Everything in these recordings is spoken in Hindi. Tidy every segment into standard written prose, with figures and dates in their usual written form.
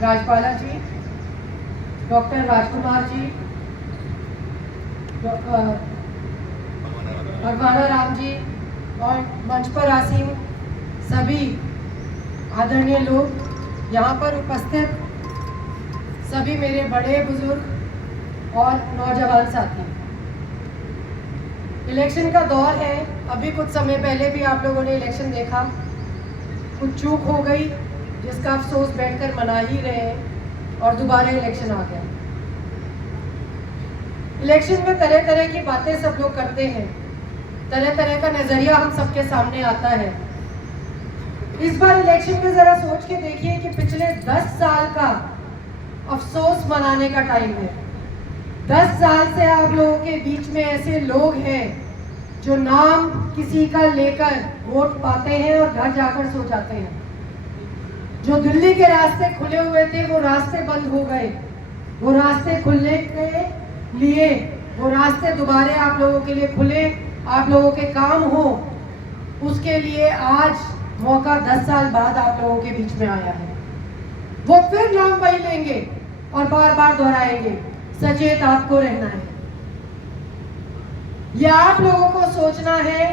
राजपाला जी, डॉक्टर राजकुमार जी, भगवाना राम जी और मंच पर आसीन सभी आदरणीय लोग, यहाँ पर उपस्थित सभी मेरे बड़े बुजुर्ग और नौजवान साथी। इलेक्शन का दौर है। अभी कुछ समय पहले भी आप लोगों ने इलेक्शन देखा, कुछ चूक हो गई जिसका अफसोस बैठकर मना ही रहे हैं और दोबारा इलेक्शन आ गया। इलेक्शन में तरह तरह की बातें सब लोग करते हैं, तरह तरह का नजरिया हम सबके सामने आता है। इस बार इलेक्शन में जरा सोच के देखिए कि पिछले 10 साल का अफसोस मनाने का टाइम है। 10 साल से आप लोगों के बीच में ऐसे लोग हैं जो नाम किसी का लेकर वोट पाते हैं और घर जाकर सो जाते हैं। जो दिल्ली के रास्ते खुले हुए थे वो रास्ते बंद हो गए। वो रास्ते खुलने के लिए, वो रास्ते दोबारा आप लोगों के लिए खुले, आप लोगों के काम हो, उसके लिए आज मौका 10 साल बाद आप लोगों के बीच में आया है। वो फिर नाम वही लेंगे और बार बार दोहराएंगे। सचेत आपको रहना है। यह आप लोगों को सोचना है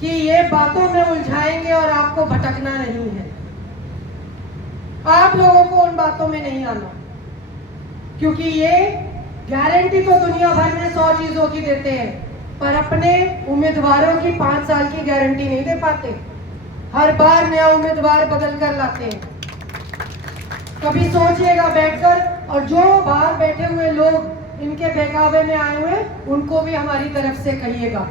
कि ये बातों में उलझाएंगे और आपको भटकना नहीं है। आप लोगों को उन बातों में नहीं आना, क्योंकि ये गारंटी तो दुनिया भर में 100 चीजों की देते हैं, पर अपने उम्मीदवारों की 5 साल की गारंटी नहीं दे पाते। हर बार नया उम्मीदवार बदल कर लाते हैं। कभी सोचिएगा बैठकर, और जो बाहर बैठे हुए लोग इनके बहकावे में आए हुए, उनको भी हमारी तरफ से कहिएगा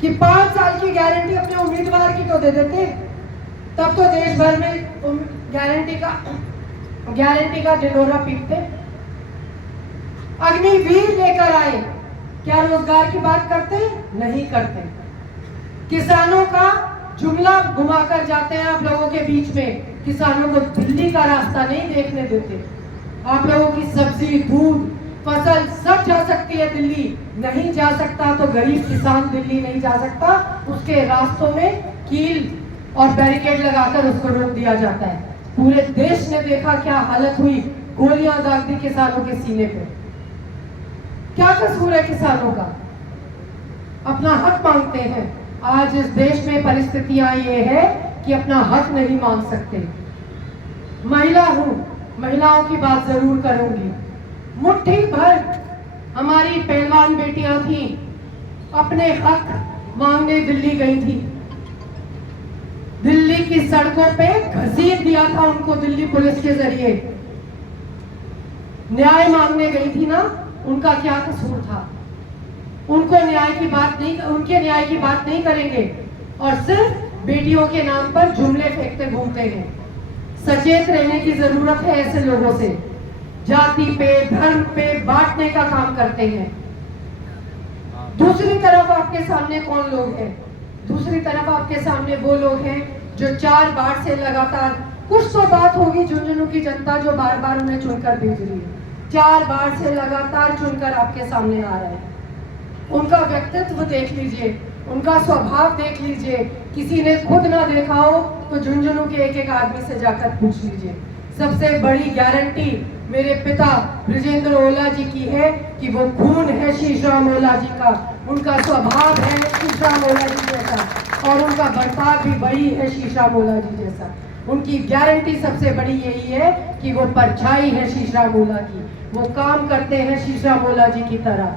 कि 5 साल की गारंटी अपने उम्मीदवार की तो दे देते, तब तो देश भर में गारंटी का ढिंढोरा पीटते। अग्निवीर लेकर आए, क्या रोजगार की बात करते? नहीं करते। किसानों का जुमला घुमाकर जाते हैं आप लोगों के बीच में। किसानों को दिल्ली का रास्ता नहीं देखने देते। आप लोगों की सब्जी, दूध, फसल सब जा सकती है दिल्ली, नहीं जा सकता तो गरीब किसान दिल्ली नहीं जा सकता। उसके रास्तों में कील और बैरिकेड लगाकर उसको रोक दिया जाता है। पूरे देश ने देखा क्या हालत हुई, गोलियां दाग दी किसानों के सीने पे। क्या कसूर है किसानों का? अपना हक मांगते हैं। आज इस देश में परिस्थितियां ये है कि अपना हक नहीं मांग सकते। महिला हूं, महिलाओं की बात जरूर करूंगी। मुट्ठी भर हमारी पहलवान बेटियां थी, अपने हक मांगने दिल्ली गई थी। दिल्ली की सड़कों पे घसीट दिया था उनको दिल्ली पुलिस के जरिए। न्याय मांगने गई थी ना, उनका क्या कसूर था? उनको न्याय की बात नहीं, उनके न्याय की बात नहीं करेंगे और सिर्फ बेटियों के नाम पर जुमले फेंकते घूमते हैं। सचेत रहने की जरूरत है ऐसे लोगों से। जाति पे, धर्म पे बांटने का काम करते हैं। दूसरी तरफ आपके सामने कौन लोग हैं? दूसरी तरफ आपके सामने वो लोग हैं जो 4 बार से लगातार, कुछ तो बात होगी झुंझुनू की जनता जो बार बार उन्हें चुनकर भेज रही है। 4 बार से लगातार चुनकर आपके सामने आ रहे हैं। उनका व्यक्तित्व देख लीजिए, उनका स्वभाव देख लीजिए। किसी ने खुद ना देखा हो तो झुंझुनू के एक एक आदमी से जाकर पूछ लीजिए। सबसे बड़ी गारंटी मेरे पिता ब्रिजेंद्र ओला जी की है कि वो खून है शीशराम ओला जी का, उनका स्वभाव है शीशराम ओला जी जैसा और उनका बर्ताव भी वही है शीशराम ओला जी जैसा। उनकी गारंटी सबसे बड़ी यही है कि वो परछाई है शीशराम ओला की, वो काम करते हैं शीशराम ओला जी की तरह।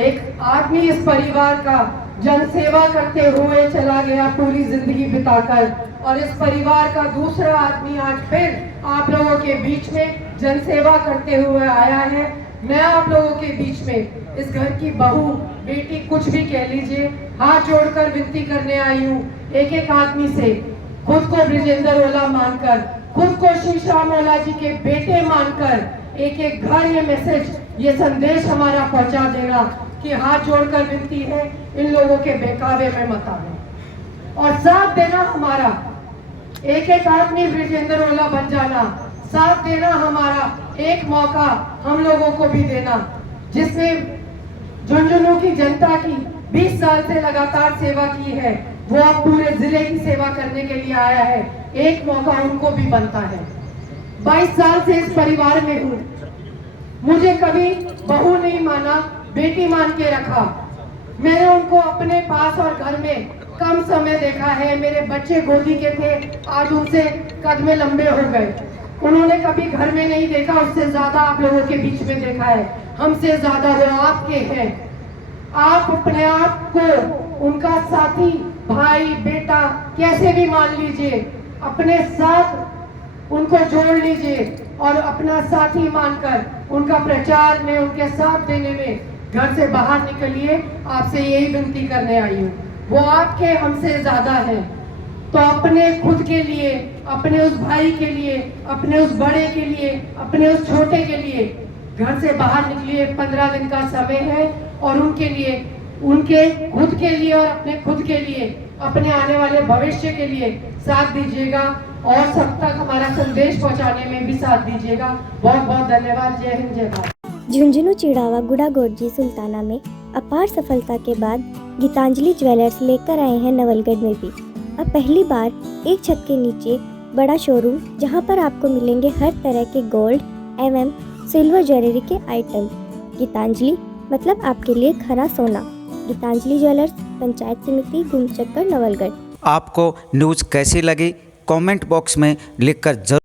एक आदमी इस परिवार का जनसेवा करते हुए चला गया पूरी जिंदगी बिताकर, और इस परिवार का दूसरा आदमी आज फिर आप लोगों के बीच में जनसेवा करते हुए आया है। मैं आप लोगों के बीच में इस घर की बहू, बेटी, कुछ भी कह लीजिए, हाथ जोड़कर विनती करने आई हूँ एक एक आदमी से, खुद को ब्रिजेंद्र ओला मानकर, खुद को शीशराम ओला जी के बेटे मानकर, एक एक घर ये मैसेज, ये संदेश हमारा पहुंचा देना कि हाथ जोड़कर विनती है, इन लोगों के बहकावे में मत आना और साथ देना हमारा। एक एक आदमी ब्रिजेंद्र ओला बन जाना, साथ देना हमारा। एक मौका हम लोगों को भी देना, जिसमें झुंझुनू की जनता की 20 साल से लगातार सेवा की है, वो अब पूरे जिले की सेवा करने के लिए आया है, एक मौका उनको भी बनता है। 22 साल से इस परिवार में हूँ, मुझे कभी बहू नहीं माना, बेटी मान के रखा। मैंने उनको अपने पास और घर में कम समय देखा है। मेरे बच्चे गोदी के थे, आज उनसे कद में लंबे हो गए। उन्होंने कभी घर में नहीं देखा, उससे ज्यादा आप लोगों के बीच में देखा है। हमसे ज्यादा वो आपके हैं। आप अपने आप को उनका साथी, भाई, बेटा कैसे भी मान लीजिए, अपने साथ उनको जोड़ लीजिए और अपना साथी मानकर उनका प्रचार में, उनके साथ देने में घर से बाहर निकलिए। आपसे यही विनती करने आई हूँ। वो आपके हमसे ज्यादा है, तो अपने खुद के लिए, अपने उस भाई के लिए, अपने उस बड़े के लिए, अपने उस छोटे के लिए घर से बाहर निकलिए। 15 दिन का समय है और उनके लिए, उनके खुद के लिए और अपने खुद के लिए, अपने आने वाले भविष्य के लिए साथ दीजिएगा और सब तक हमारा संदेश पहुंचाने में भी साथ दीजिएगा। बहुत बहुत धन्यवाद। जय हिंद, जय भारत। झुंझुनू चिड़ावा गुड़ा गोरजी सुल्ताना में अपार सफलता के बाद गीतांजलि ज्वेलर्स लेकर आए हैं नवलगढ़ में भी अब पहली बार एक छत के नीचे बड़ा शोरूम, जहां पर आपको मिलेंगे हर तरह के गोल्ड एवं सिल्वर ज्वेलरी के आइटम। गीतांजलि मतलब आपके लिए खरा सोना। गीतांजलि ज्वेलर्स, पंचायत समिति, गुमचक्कर, नवलगढ़। आपको न्यूज़ कैसी लगी कमेंट बॉक्स में लिखकर जरूर